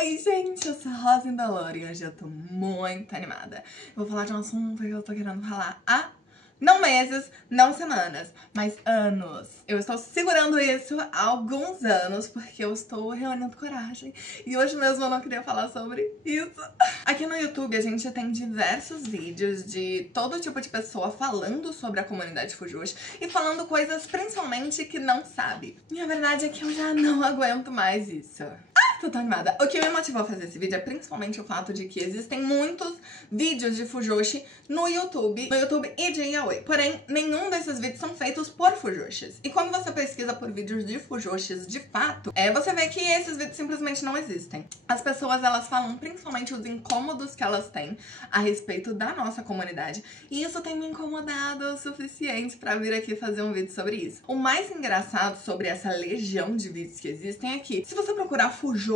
Oi, gente, eu sou a Rosa Indolore e hoje eu tô muito animada. Eu vou falar de um assunto que eu tô querendo falar há, não meses, não semanas, mas anos. Eu estou segurando isso há alguns anos porque eu estou reunindo coragem e hoje mesmo eu não queria falar sobre isso. Aqui no YouTube a gente tem diversos vídeos de todo tipo de pessoa falando sobre a comunidade Fujoshi e falando coisas principalmente que não sabe. E a verdade é que eu já não aguento mais isso. Tô tão animada. O que me motivou a fazer esse vídeo é principalmente o fato de que existem muitos vídeos de Fujoshi no YouTube e de Yaoi. Porém, nenhum desses vídeos são feitos por Fujoshis. E quando você pesquisa por vídeos de Fujoshis de fato, você vê que esses vídeos simplesmente não existem. As pessoas, elas falam principalmente os incômodos que elas têm a respeito da nossa comunidade. E isso tem me incomodado o suficiente pra vir aqui fazer um vídeo sobre isso. O mais engraçado sobre essa legião de vídeos que existem é que, se você procurar Fujoshi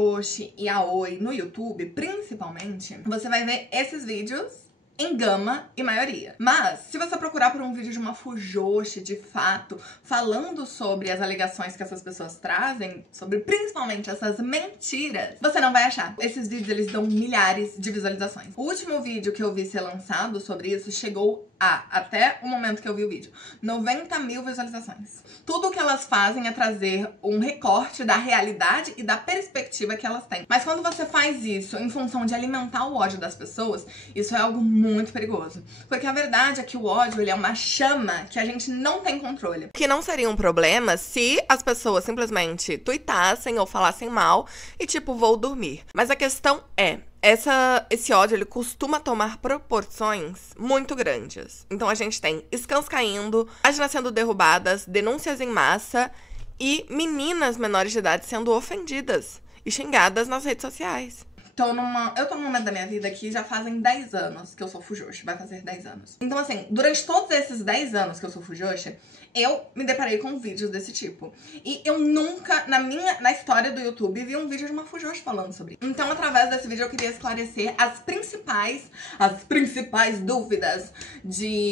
e Yaoi no YouTube, principalmente, você vai ver esses vídeos em gama e maioria. Mas, se você procurar por um vídeo de uma Fujoshi, de fato, falando sobre as alegações que essas pessoas trazem, sobre principalmente essas mentiras, você não vai achar. Esses vídeos, eles dão milhares de visualizações. O último vídeo que eu vi ser lançado sobre isso chegou a, até o momento que eu vi o vídeo, 90 mil visualizações. Tudo o que elas fazem é trazer um recorte da realidade e da perspectiva que elas têm. Mas quando você faz isso em função de alimentar o ódio das pessoas, isso é algo muito perigoso. Porque a verdade é que o ódio, ele é uma chama que a gente não tem controle. Que não seria um problema se as pessoas simplesmente tuitassem ou falassem mal e tipo, vou dormir. Mas a questão é, esse ódio, ele costuma tomar proporções muito grandes. Então a gente tem scans caindo, páginas sendo derrubadas, denúncias em massa e meninas menores de idade sendo ofendidas e xingadas nas redes sociais. Eu tô num momento da minha vida que já fazem 10 anos que eu sou Fujoshi, vai fazer 10 anos. Então assim, durante todos esses 10 anos que eu sou Fujoshi, eu me deparei com vídeos desse tipo. E eu nunca, na história do YouTube, vi um vídeo de uma Fujoshi falando sobre isso. Então, através desse vídeo, eu queria esclarecer as principais dúvidas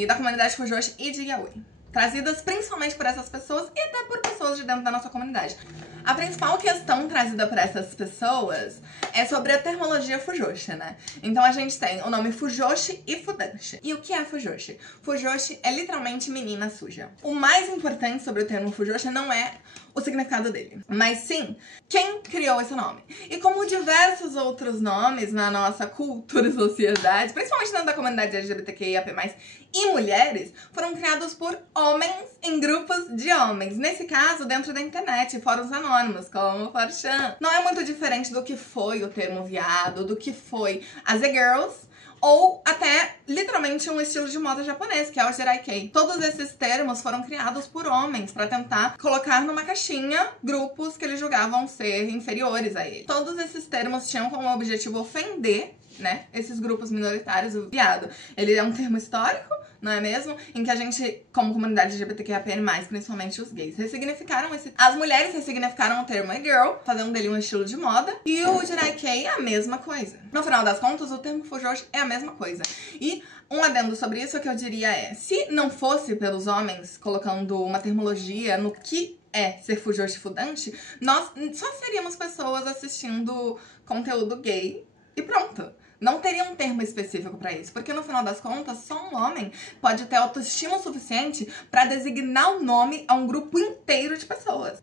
da comunidade Fujoshi e de Yaoi, trazidas principalmente por essas pessoas e até por pessoas de dentro da nossa comunidade. A principal questão trazida por essas pessoas é sobre a terminologia Fujoshi, né? Então a gente tem o nome Fujoshi e Fudanshi. E o que é Fujoshi? Fujoshi é literalmente menina suja. O mais importante sobre o termo Fujoshi não é o significado dele, mas sim quem criou esse nome. E como diversos outros nomes na nossa cultura e sociedade, principalmente dentro da comunidade LGBTQIAP+, e mulheres, foram criados por homens em grupos de homens. Nesse caso, dentro da internet, fóruns anônimos, como o 4chan. Não é muito diferente do que foi o termo viado, do que foi as e-girls, ou até, literalmente, um estilo de moda japonês, que é o Jiraikei. Todos esses termos foram criados por homens pra tentar colocar numa caixinha grupos que eles julgavam ser inferiores a ele. Todos esses termos tinham como objetivo ofender, né, esses grupos minoritários. O viado, ele é um termo histórico, não é mesmo? Em que a gente, como comunidade LGBTQIAPN+, principalmente os gays, ressignificaram as mulheres ressignificaram o termo girl, fazendo dele um estilo de moda, e o Jiraikei é a mesma coisa. No final das contas, o termo Fujoshi é a mesma coisa. E um adendo sobre isso que eu diria é, se não fosse pelos homens colocando uma terminologia no que é ser Fujoshi Fudanshi, nós só seríamos pessoas assistindo conteúdo gay e pronto. Não teria um termo específico pra isso, porque no final das contas, só um homem pode ter autoestima o suficiente pra designar o nome a um grupo inteiro de pessoas.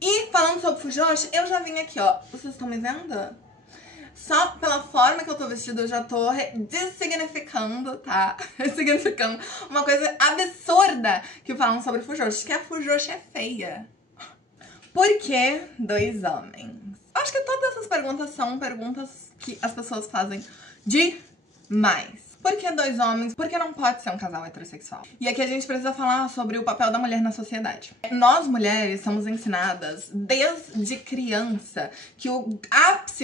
E falando sobre Fujoshi, eu já vim aqui, ó. Vocês estão me vendo? Só pela forma que eu tô vestida, eu já tô dessignificando, tá? Ressignificando uma coisa absurda que falam sobre Fujoshi, que a Fujoshi é feia. Por que dois homens? Acho que todas essas perguntas são perguntas que as pessoas fazem demais. Por que dois homens? Por que não pode ser um casal heterossexual? E aqui a gente precisa falar sobre o papel da mulher na sociedade. Nós, mulheres, somos ensinadas desde criança que o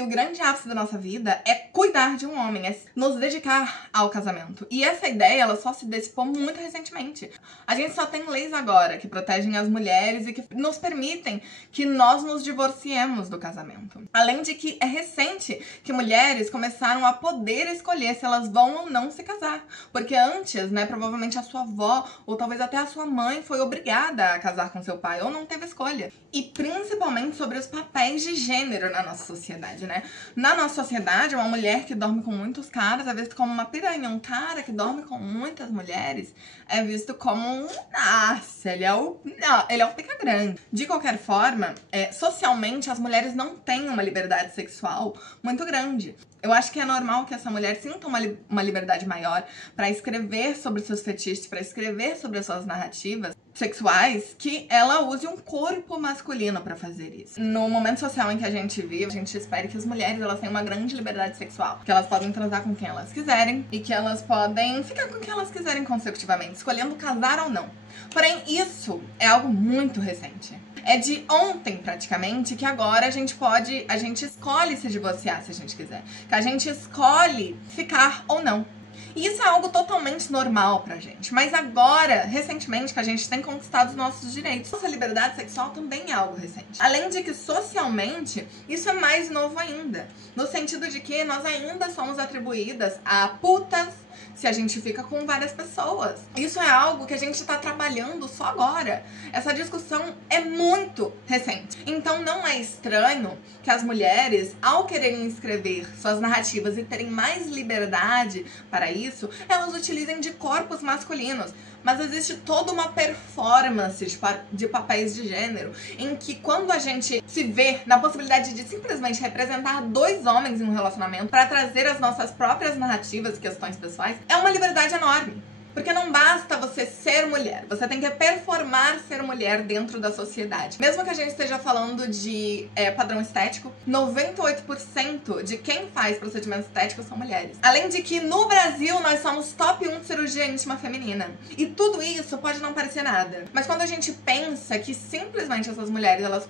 grande ápice da nossa vida é cuidar de um homem, é nos dedicar ao casamento. E essa ideia, ela só se dissipou muito recentemente. A gente só tem leis agora que protegem as mulheres e que nos permitem que nós nos divorciemos do casamento. Além de que é recente que mulheres começaram a poder escolher se elas vão ou não se casar. Porque antes, né, provavelmente a sua avó, ou talvez até a sua mãe, foi obrigada a casar com seu pai, ou não teve escolha. E principalmente sobre os papéis de gênero na nossa sociedade, né? Na nossa sociedade, uma mulher que dorme com muitos caras é vista como uma piranha. Um cara que dorme com muitas mulheres é visto como um... Nossa, ele é o pica grande. De qualquer forma, socialmente, as mulheres não têm uma liberdade sexual muito grande. Eu acho que é normal que essa mulher sinta uma liberdade maior pra escrever sobre seus fetiches, pra escrever sobre as suas narrativas sexuais, que ela use um corpo masculino pra fazer isso. No momento social em que a gente vive, a gente espera que as mulheres elas tenham uma grande liberdade sexual, que elas podem transar com quem elas quiserem e que elas podem ficar com quem elas quiserem consecutivamente, escolhendo casar ou não. Porém, isso é algo muito recente. É de ontem, praticamente, que agora a gente escolhe se divorciar se a gente quiser. Que a gente escolhe ficar ou não. E isso é algo totalmente normal pra gente. Mas agora, recentemente, que a gente tem conquistado os nossos direitos. Nossa liberdade sexual também é algo recente. Além de que, socialmente, isso é mais novo ainda. No sentido de que nós ainda somos atribuídas a putas, se a gente fica com várias pessoas. Isso é algo que a gente tá trabalhando só agora. Essa discussão é muito recente. Então não é estranho que as mulheres, ao quererem escrever suas narrativas e terem mais liberdade para isso, elas utilizem de corpos masculinos. Mas existe toda uma performance de papéis de gênero, em que quando a gente se vê na possibilidade de simplesmente representar dois homens em um relacionamento para trazer as nossas próprias narrativas e questões pessoais, é uma liberdade enorme. Porque não basta você ser mulher, você tem que performar ser mulher dentro da sociedade. Mesmo que a gente esteja falando de padrão estético, 98% de quem faz procedimentos estéticos são mulheres. Além de que no Brasil nós somos top 1 de cirurgia íntima feminina. E tudo isso pode não parecer nada. Mas quando a gente pensa que simplesmente essas mulheres, elas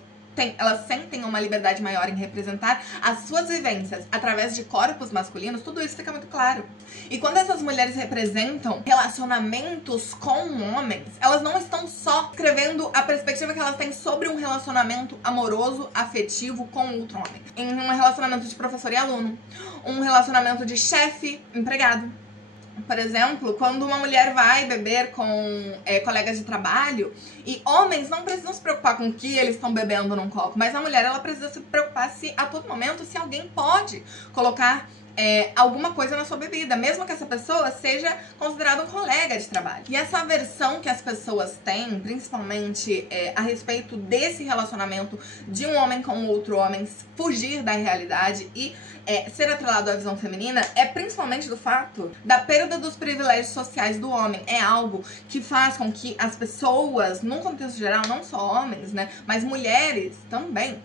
sentem uma liberdade maior em representar as suas vivências através de corpos masculinos, tudo isso fica muito claro. E quando essas mulheres representam relacionamentos com homens, elas não estão só escrevendo a perspectiva que elas têm sobre um relacionamento amoroso, afetivo com outro homem. Em um relacionamento de professor e aluno, um relacionamento de chefe, empregado. Por exemplo, quando uma mulher vai beber com colegas de trabalho, e homens não precisam se preocupar com o que eles estão bebendo num copo, mas a mulher ela precisa se preocupar se a todo momento se alguém pode colocar alguma coisa na sua bebida, mesmo que essa pessoa seja considerada um colega de trabalho. E essa aversão que as pessoas têm, principalmente a respeito desse relacionamento de um homem com outro homem fugir da realidade e ser atrelado à visão feminina, é principalmente do fato da perda dos privilégios sociais do homem. É algo que faz com que as pessoas, num contexto geral, não só homens, né, mas mulheres também,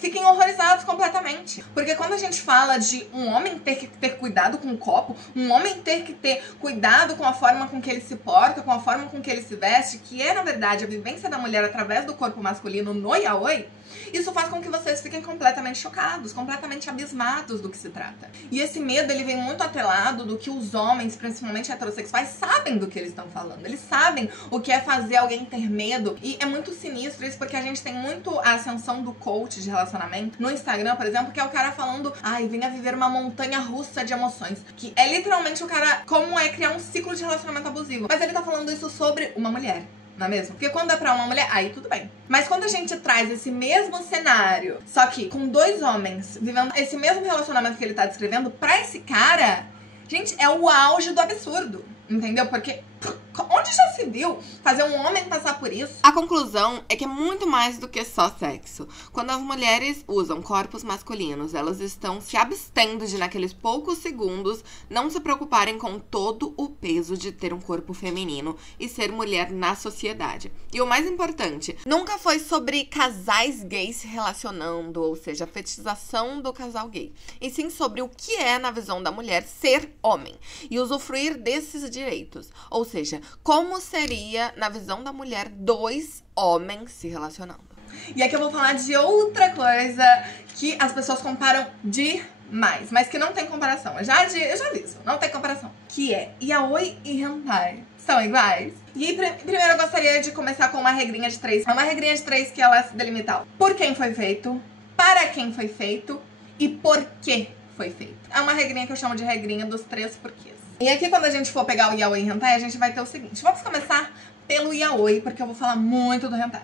fiquem horrorizados completamente. Porque quando a gente fala de um homem ter que ter cuidado com o copo, um homem ter que ter cuidado com a forma com que ele se porta, com a forma com que ele se veste, que é, na verdade, a vivência da mulher através do corpo masculino no yaoi, isso faz com que vocês fiquem completamente chocados, completamente abismados do que se trata. E esse medo, ele vem muito atrelado do que os homens, principalmente heterossexuais, sabem do que eles estão falando. Eles sabem o que é fazer alguém ter medo. E é muito sinistro isso, porque a gente tem muito a ascensão do coach de relacionamento no Instagram, por exemplo, que é o cara falando, venha viver uma montanha russa de emoções. Que é literalmente o cara, como é criar um ciclo de relacionamento abusivo. Mas ele tá falando isso sobre uma mulher. Não é mesmo? Porque quando é pra uma mulher, aí tudo bem. Mas quando a gente traz esse mesmo cenário, só que com dois homens vivendo esse mesmo relacionamento que ele tá descrevendo, pra esse cara, gente, é o auge do absurdo. Entendeu? Porque onde já se viu fazer um homem passar por isso? A conclusão é que é muito mais do que só sexo. Quando as mulheres usam corpos masculinos, elas estão se abstendo de, naqueles poucos segundos, não se preocuparem com todo o peso de ter um corpo feminino e ser mulher na sociedade. E o mais importante, nunca foi sobre casais gays se relacionando, ou seja, a fetichização do casal gay. E sim sobre o que é, na visão da mulher, ser homem e usufruir desses direitos. Ou seja, como seria, na visão da mulher, dois homens se relacionando. E aqui eu vou falar de outra coisa que as pessoas comparam demais, mas que não tem comparação. Eu já aviso, não tem comparação. Que é yaoi e hentai são iguais? E aí, primeiro eu gostaria de começar com uma regrinha de 3. É uma regrinha de 3 que ela se delimita por quem foi feito, para quem foi feito e por que foi feito. É uma regrinha que eu chamo de regrinha dos 3 porquês. E aqui, quando a gente for pegar o yaoi hentai, a gente vai ter o seguinte. Vamos começar pelo yaoi, porque eu vou falar muito do hentai,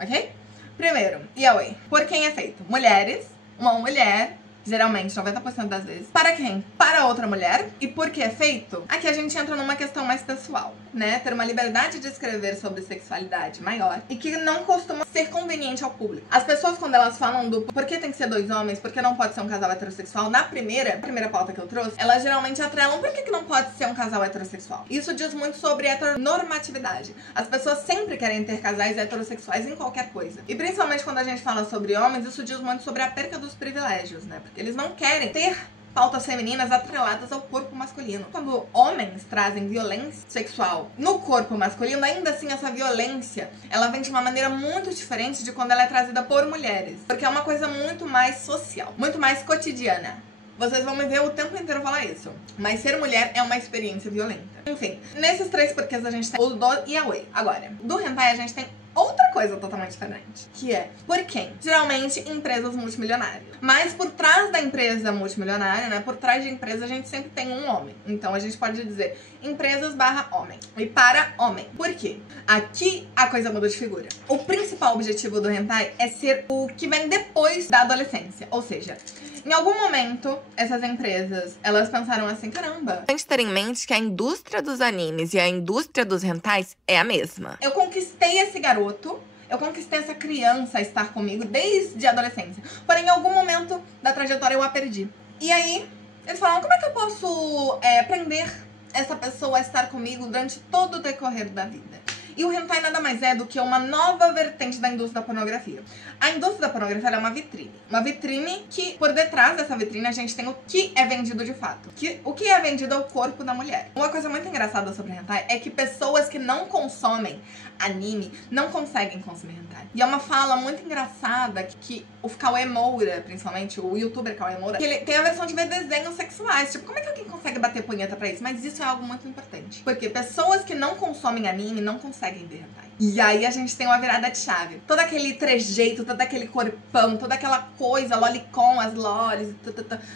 ok? Primeiro, yaoi. Por quem é feito? Mulheres, uma mulher, geralmente 90% das vezes. Para quem? Para outra mulher. E por que é feito? Aqui a gente entra numa questão mais pessoal, né? Ter uma liberdade de escrever sobre sexualidade maior e que não costuma ser conveniente ao público. As pessoas, quando elas falam do por que tem que ser 2 homens, por que não pode ser um casal heterossexual, na primeira pauta que eu trouxe, elas geralmente atrelam por que não pode ser um casal heterossexual. Isso diz muito sobre heteronormatividade. As pessoas sempre querem ter casais heterossexuais em qualquer coisa. E principalmente quando a gente fala sobre homens, isso diz muito sobre a perca dos privilégios, né? Porque eles não querem ter pautas femininas atreladas ao corpo masculino. Quando homens trazem violência sexual no corpo masculino, ainda assim essa violência, ela vem de uma maneira muito diferente de quando ela é trazida por mulheres. Porque é uma coisa muito mais social, muito mais cotidiana. Vocês vão me ver o tempo inteiro falar isso. Mas ser mulher é uma experiência violenta. Enfim, nesses 3 porquês a gente tem o do yaoi. Agora, do hentai a gente tem outra coisa totalmente diferente, que é por quem? Geralmente empresas multimilionárias. Mas por trás da empresa multimilionária, né, por trás de empresa a gente sempre tem um homem. Então a gente pode dizer empresas / homem. E para homem. Por quê? Aqui a coisa muda de figura. O principal objetivo do hentai é ser o que vem depois da adolescência. Ou seja, em algum momento, essas empresas, elas pensaram assim, caramba. A gente ter em mente que a indústria dos animes e a indústria dos hentais é a mesma. Eu conquistei esse garoto, eu conquistei essa criança a estar comigo desde a adolescência. Porém, em algum momento da trajetória eu a perdi. E aí, eles falaram, como é que eu posso prender essa pessoa a estar comigo durante todo o decorrer da vida? E o hentai nada mais é do que uma nova vertente da indústria da pornografia. A indústria da pornografia é uma vitrine. Uma vitrine que, por detrás dessa vitrine, a gente tem o que é vendido de fato. O que é vendido é o corpo da mulher. Uma coisa muito engraçada sobre hentai é que pessoas que não consomem anime não conseguem consumir hentai. E é uma fala muito engraçada que o Cauê Moura, principalmente, o youtuber Cauê Moura, que ele tem a versão de ver desenhos sexuais. Tipo, como é que alguém consegue bater punheta pra isso? Mas isso é algo muito importante. Porque pessoas que não consomem anime não conseguem ver hentai. E aí a gente tem uma virada de chave. Todo aquele trejeito, todo aquele corpão, toda aquela coisa, lolicon, as lolis,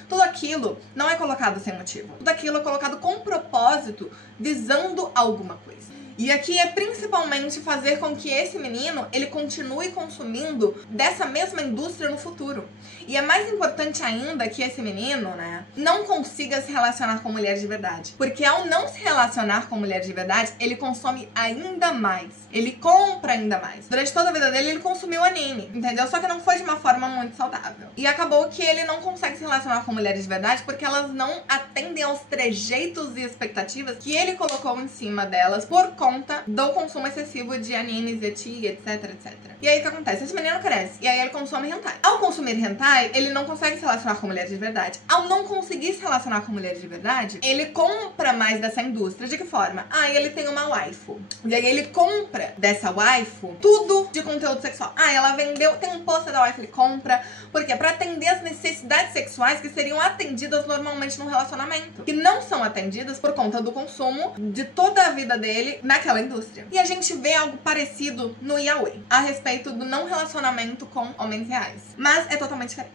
tudo aquilo não é colocado sem motivo. Tudo aquilo é colocado com propósito, visando alguma coisa. E aqui é principalmente fazer com que esse menino, ele continue consumindo dessa mesma indústria no futuro. E é mais importante ainda que esse menino, né, não consiga se relacionar com mulheres de verdade. Porque ao não se relacionar com mulheres de verdade, ele consome ainda mais. Ele compra ainda mais. Durante toda a vida dele, ele consumiu anime, entendeu? Só que não foi de uma forma muito saudável. E acabou que ele não consegue se relacionar com mulheres de verdade porque elas não atendem aos trejeitos e expectativas que ele colocou em cima delas por conta do consumo excessivo de animes, eti, etc, etc. E aí o que acontece? Esse menino cresce e aí ele consome hentai. Ao consumir hentai, ele não consegue se relacionar com mulheres de verdade. Ao não conseguir se relacionar com mulheres de verdade, ele compra mais dessa indústria. De que forma? Ah, ele tem uma waifu. E aí ele compra dessa waifu tudo de conteúdo sexual. Ah, ela vendeu, tem um pôster da waifu, ele compra. Por quê? Pra atender as necessidades sexuais que seriam atendidas normalmente num relacionamento. Que não são atendidas por conta do consumo de toda a vida dele naquela indústria. E a gente vê algo parecido no yaoi, a respeito do não relacionamento com homens reais. Mas é totalmente diferente.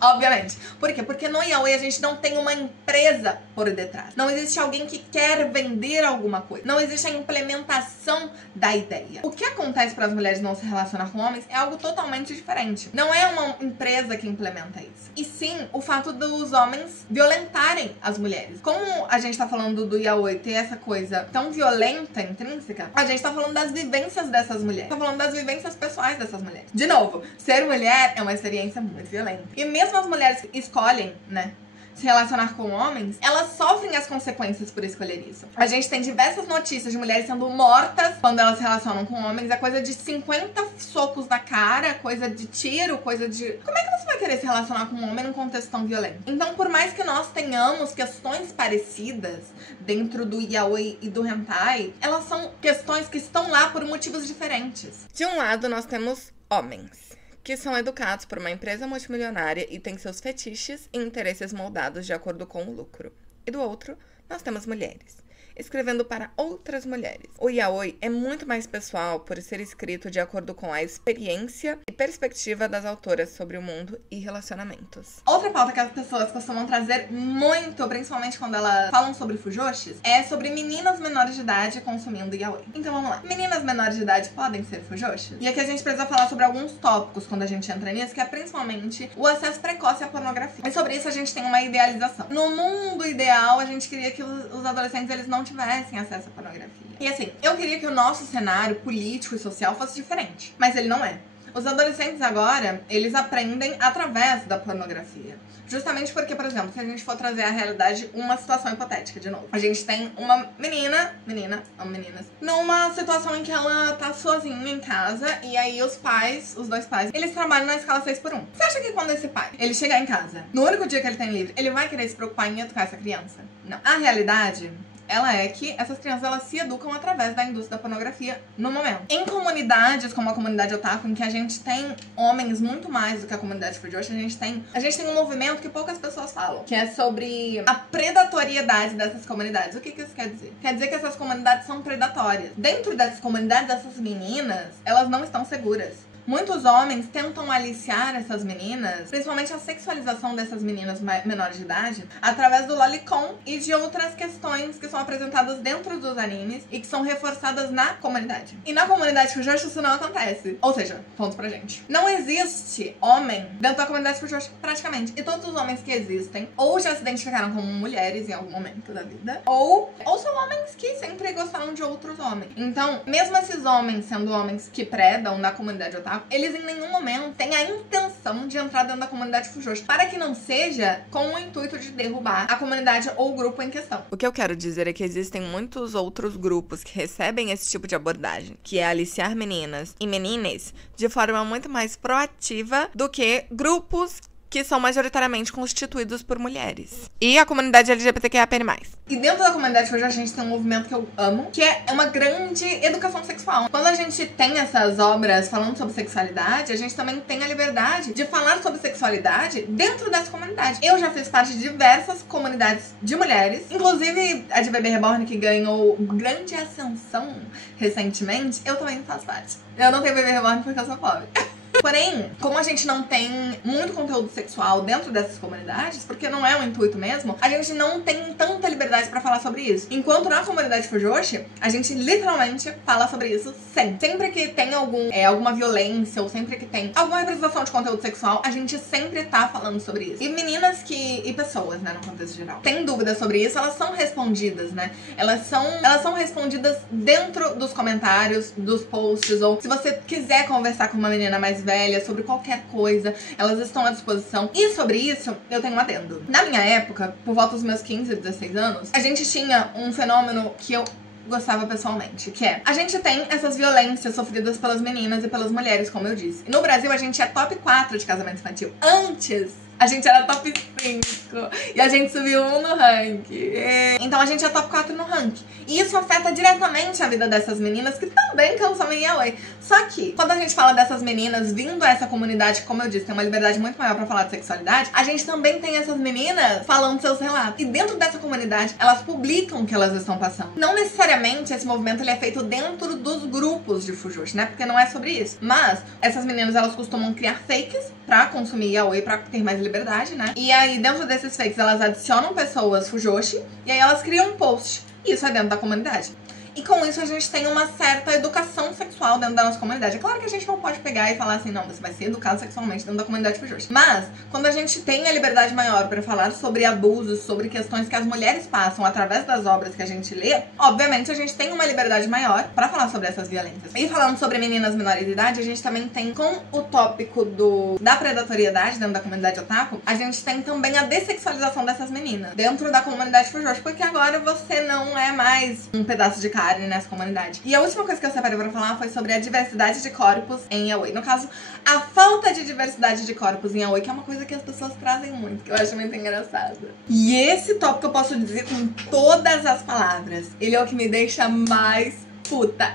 Obviamente. Por quê? Porque no yaoi a gente não tem uma empresa por detrás. Não existe alguém que quer vender alguma coisa. Não existe a implementação da ideia. O que acontece para as mulheres não se relacionar com homens é algo totalmente diferente. Não é uma empresa que implementa isso. E sim, o fato dos homens violentarem as mulheres. Como a gente tá falando do yaoi ter essa coisa tão violenta, intrínseca, a gente tá falando das vivências dessas mulheres. Tá falando das vivências pessoais dessas mulheres. De novo, ser mulher é uma experiência muito violenta. E mesmo as mulheres que escolhem, né, se relacionar com homens, elas sofrem as consequências por escolher isso. A gente tem diversas notícias de mulheres sendo mortas quando elas se relacionam com homens. É coisa de 50 socos na cara, coisa de tiro, coisa de... Como é que você vai querer se relacionar com um homem num contexto tão violento? Então, por mais que nós tenhamos questões parecidas dentro do yaoi e do hentai, elas são questões que estão lá por motivos diferentes. De um lado, nós temos homens, que são educados por uma empresa multimilionária e têm seus fetiches e interesses moldados de acordo com o lucro. E do outro, nós temos mulheres, escrevendo para outras mulheres. O yaoi é muito mais pessoal por ser escrito de acordo com a experiência e perspectiva das autoras sobre o mundo e relacionamentos. Outra pauta que as pessoas costumam trazer muito, principalmente quando elas falam sobre fujoshis, é sobre meninas menores de idade consumindo yaoi. Então vamos lá. Meninas menores de idade podem ser fujoshis? E aqui a gente precisa falar sobre alguns tópicos quando a gente entra nisso, que é principalmente o acesso precoce à pornografia. E sobre isso a gente tem uma idealização. No mundo ideal, a gente queria que os adolescentes eles não tivessem acesso à pornografia. E assim, eu queria que o nosso cenário político e social fosse diferente, mas ele não é. Os adolescentes agora, eles aprendem através da pornografia. Justamente porque, por exemplo, se a gente for trazer a realidade, uma situação hipotética, de novo. A gente tem uma meninas, numa situação em que ela tá sozinha em casa e aí os dois pais, eles trabalham na escala 6x1. Você acha que quando esse pai, ele chegar em casa, no único dia que ele tem livre, ele vai querer se preocupar em educar essa criança? Não. A realidade... ela é que essas crianças, elas se educam através da indústria da pornografia no momento. Em comunidades como a comunidade otaku, em que a gente tem homens muito mais do que a comunidade fujoshi, a gente tem um movimento que poucas pessoas falam, que é sobre a predatoriedade dessas comunidades. O que isso quer dizer? Quer dizer que essas comunidades são predatórias. Dentro dessas comunidades, essas meninas, elas não estão seguras. Muitos homens tentam aliciar essas meninas, principalmente a sexualização dessas meninas menores de idade, através do lolicon e de outras questões que são apresentadas dentro dos animes e que são reforçadas na comunidade. E na comunidade fujoshi isso não acontece. Ou seja, ponto pra gente. Não existe homem dentro da comunidade fujoshi praticamente. E todos os homens que existem, ou já se identificaram como mulheres em algum momento da vida, ou são homens que sempre gostaram de outros homens. Então, mesmo esses homens sendo homens que predam na comunidade otaku, eles em nenhum momento têm a intenção de entrar dentro da comunidade fujoshi, para que não seja com o intuito de derrubar a comunidade ou o grupo em questão. O que eu quero dizer é que existem muitos outros grupos que recebem esse tipo de abordagem, que é aliciar meninas e menines de forma muito mais proativa do que grupos que são majoritariamente constituídos por mulheres. E a comunidade LGBTQIA+. E dentro da comunidade hoje a gente tem um movimento que eu amo, que é uma grande educação sexual. Quando a gente tem essas obras falando sobre sexualidade, a gente também tem a liberdade de falar sobre sexualidade dentro dessa comunidade. Eu já fiz parte de diversas comunidades de mulheres, inclusive a de Bebê Reborn, que ganhou grande ascensão recentemente, eu também faço parte. Eu não tenho Bebê Reborn porque eu sou pobre. Porém, como a gente não tem muito conteúdo sexual dentro dessas comunidades, porque não é o intuito mesmo, a gente não tem tanta liberdade pra falar sobre isso. Enquanto na comunidade fujoshi, a gente literalmente fala sobre isso sempre. Sempre que tem alguma violência ou sempre que tem alguma representação de conteúdo sexual, a gente sempre tá falando sobre isso. E meninas e pessoas, né, no contexto geral, tem dúvidas sobre isso, elas são respondidas, né? Elas são respondidas dentro dos comentários, dos posts, ou se você quiser conversar com uma menina mais velha sobre qualquer coisa, elas estão à disposição. E sobre isso, eu tenho um adendo. Na minha época, por volta dos meus 15, 16 anos, a gente tinha um fenômeno que eu gostava pessoalmente, que é, a gente tem essas violências sofridas pelas meninas e pelas mulheres, como eu disse. No Brasil, a gente é top 4 de casamento infantil. Antes, a gente era top 5 e a gente subiu 1 no ranking. Então a gente é top 4 no ranking. E isso afeta diretamente a vida dessas meninas que também consomem yaoi. Só que, quando a gente fala dessas meninas vindo a essa comunidade, como eu disse, tem uma liberdade muito maior pra falar de sexualidade, a gente também tem essas meninas falando seus relatos. E dentro dessa comunidade, elas publicam o que elas estão passando. Não necessariamente esse movimento ele é feito dentro dos grupos de fujoshi, né? Porque não é sobre isso. Mas essas meninas, elas costumam criar fakes pra consumir yaoi, pra ter mais liberdade, né? E aí, dentro desses fakes, elas adicionam pessoas fujoshi e aí elas criam um post. E isso é dentro da comunidade. E com isso a gente tem uma certa educação sexual dentro da nossa comunidade. É claro que a gente não pode pegar e falar assim, não, você vai ser educado sexualmente dentro da comunidade fujoshi. Mas, quando a gente tem a liberdade maior pra falar sobre abusos, sobre questões que as mulheres passam através das obras que a gente lê, obviamente a gente tem uma liberdade maior pra falar sobre essas violências. E falando sobre meninas menores de idade, a gente também tem, com o tópico da predatoriedade dentro da comunidade otaku, a gente tem também a dessexualização dessas meninas dentro da comunidade fujoshi, porque agora você não é mais um pedaço de carne nessa comunidade. E a última coisa que eu separei pra falar foi sobre a diversidade de corpos em yaoi. No caso, a falta de diversidade de corpos em yaoi, que é uma coisa que as pessoas trazem muito, que eu acho muito engraçado. E esse tópico eu posso dizer com todas as palavras. Ele é o que me deixa mais puta.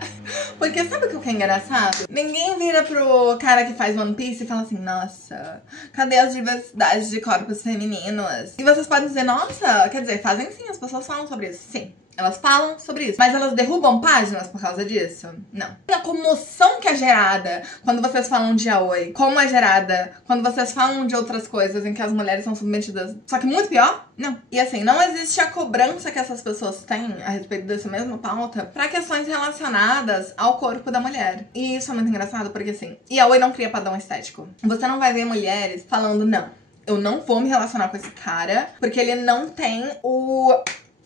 Porque sabe o que é engraçado? Ninguém vira pro cara que faz One Piece e fala assim, nossa, cadê as diversidades de corpos femininos? E vocês podem dizer, nossa, quer dizer, fazem sim, as pessoas falam sobre isso. Sim. Elas falam sobre isso, mas elas derrubam páginas por causa disso? Não. A comoção que é gerada quando vocês falam de yaoi, como é gerada quando vocês falam de outras coisas em que as mulheres são submetidas, só que muito pior? Não. E assim, não existe a cobrança que essas pessoas têm a respeito dessa mesma pauta pra questões relacionadas ao corpo da mulher. E isso é muito engraçado porque assim, yaoi não cria padrão estético. Você não vai ver mulheres falando, não, eu não vou me relacionar com esse cara porque ele não tem o...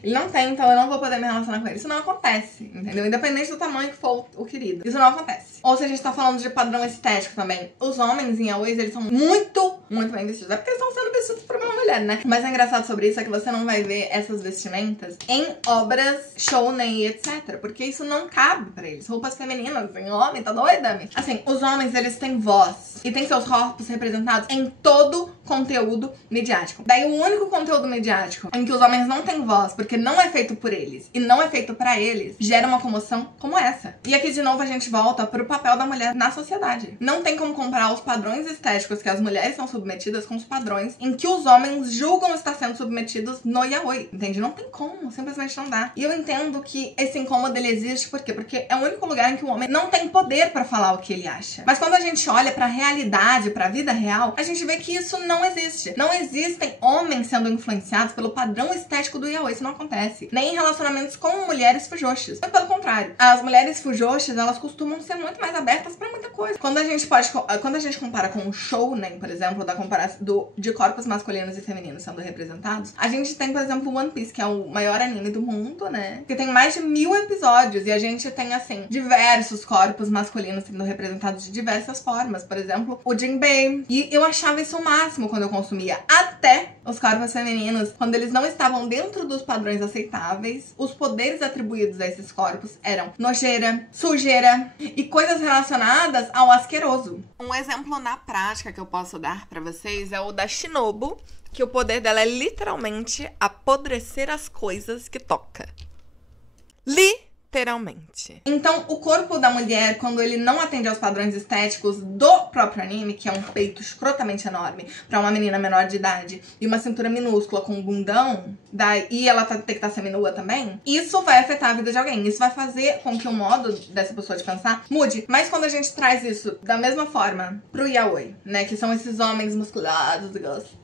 Ele não tem, então eu não vou poder me relacionar com ele. Isso não acontece, entendeu? Independente do tamanho que for o querido. Isso não acontece. Ou se a gente tá falando de padrão estético também. Os homens em yaois, eles são muito bem vestidos. É porque eles estão sendo vestidos por uma mulher, né? Mas é engraçado sobre isso é que você não vai ver essas vestimentas em obras shounen e etc. Porque isso não cabe pra eles. Roupas femininas em homem, tá doida? Assim, os homens, eles têm voz. E têm seus corpos representados em todo conteúdo midiático. Daí o único conteúdo midiático em que os homens não têm voz, porque não é feito por eles e não é feito pra eles, gera uma comoção como essa. E aqui de novo a gente volta pro papel da mulher na sociedade. Não tem como comparar os padrões estéticos que as mulheres são submetidas com os padrões em que os homens julgam estar sendo submetidos no yaoi, entende? Não tem como, simplesmente não dá. E eu entendo que esse incômodo ele existe, por quê? Porque é o único lugar em que o homem não tem poder pra falar o que ele acha. Mas quando a gente olha pra realidade, pra vida real, a gente vê que isso não existe. Não existem homens sendo influenciados pelo padrão estético do yaoi. Isso não acontece. Nem em relacionamentos com mulheres fujoshis. Mas pelo contrário, as mulheres fujoshis, elas costumam ser muito mais abertas pra muita coisa. Quando a gente compara com o shounen, por exemplo, da comparação de corpos masculinos e femininos sendo representados, a gente tem, por exemplo, One Piece, que é o maior anime do mundo, né? Que tem mais de 1000 episódios e a gente tem, assim, diversos corpos masculinos sendo representados de diversas formas. Por exemplo, o Jinbei. E eu achava isso o máximo quando eu consumia. Até os corpos femininos, quando eles não estavam dentro dos padrões aceitáveis, os poderes atribuídos a esses corpos eram nojeira, sujeira e coisas relacionadas ao asqueroso. Um exemplo na prática que eu posso dar pra vocês é o da Shinobu, que o poder dela é literalmente apodrecer as coisas que toca. Literalmente. Então, o corpo da mulher, quando ele não atende aos padrões estéticos do próprio anime, que é um peito escrotamente enorme pra uma menina menor de idade e uma cintura minúscula com um bundão, e ela tem que estar seminua também, isso vai afetar a vida de alguém. Isso vai fazer com que o modo dessa pessoa de pensar mude. Mas quando a gente traz isso da mesma forma pro yaoi, né, que são esses homens musculados e gostosos.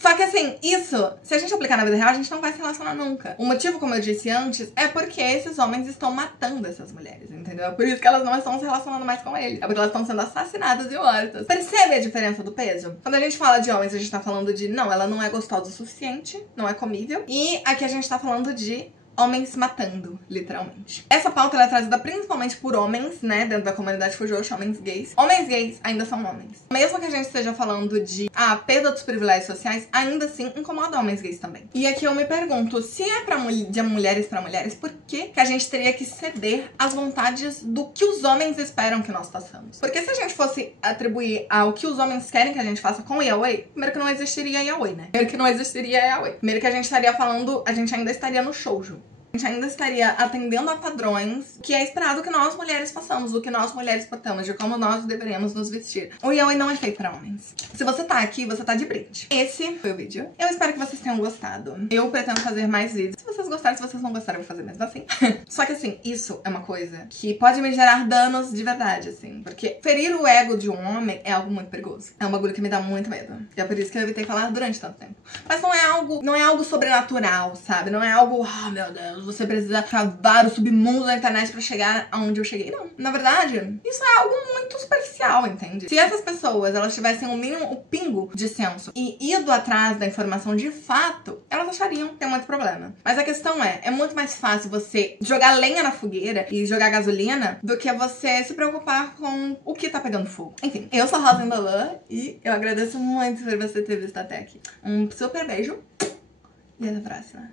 Só que assim, isso, se a gente aplicar na vida real, a gente não vai se relacionar nunca. O motivo, como eu disse antes, é porque esses homens estão matando essas mulheres, entendeu? É por isso que elas não estão se relacionando mais com eles. É porque elas estão sendo assassinadas e mortas. Percebe a diferença do peso? Quando a gente fala de homens, a gente tá falando de, não, ela não é gostosa o suficiente, não é comível. E aqui a gente tá falando de homens matando, literalmente. Essa pauta ela é trazida principalmente por homens, né, dentro da comunidade fujoshi, homens gays. Homens gays ainda são homens. Mesmo que a gente esteja falando de perda dos privilégios sociais, ainda assim incomoda homens gays também. E aqui eu me pergunto, se é de mulheres pra mulheres, por que a gente teria que ceder às vontades do que os homens esperam que nós façamos? Porque se a gente fosse atribuir ao que os homens querem que a gente faça com o yaoi, primeiro que não existiria yaoi, né? Primeiro que não existiria yaoi. Primeiro que a gente estaria falando, a gente ainda estaria no shoujo. A gente ainda estaria atendendo a padrões que é esperado que nós mulheres façamos, o que nós mulheres portamos, de como nós deveríamos nos vestir. O yaoi não é feito para homens. Se você tá aqui, você tá de brinde. Esse foi o vídeo. Eu espero que vocês tenham gostado. Eu pretendo fazer mais vídeos. Se vocês gostaram, se vocês não gostaram, eu vou fazer mesmo assim. Só que assim, isso é uma coisa que pode me gerar danos de verdade, assim. Porque ferir o ego de um homem é algo muito perigoso. É um bagulho que me dá muito medo. E é por isso que eu evitei falar durante tanto tempo. Mas não é algo sobrenatural, sabe? Não é algo, meu Deus, você precisa cavar o submundo da internet pra chegar aonde eu cheguei. Não, na verdade, isso é algo muito superficial, entende? Se essas pessoas, elas tivessem o mínimo, o pingo de senso e ido atrás da informação de fato, elas achariam que tem muito problema. Mas a questão é muito mais fácil você jogar lenha na fogueira e jogar gasolina do que você se preocupar com o que tá pegando fogo. Enfim, eu sou a Rosa Indolan e eu agradeço muito por você ter visto até aqui. Um super beijo e até a próxima.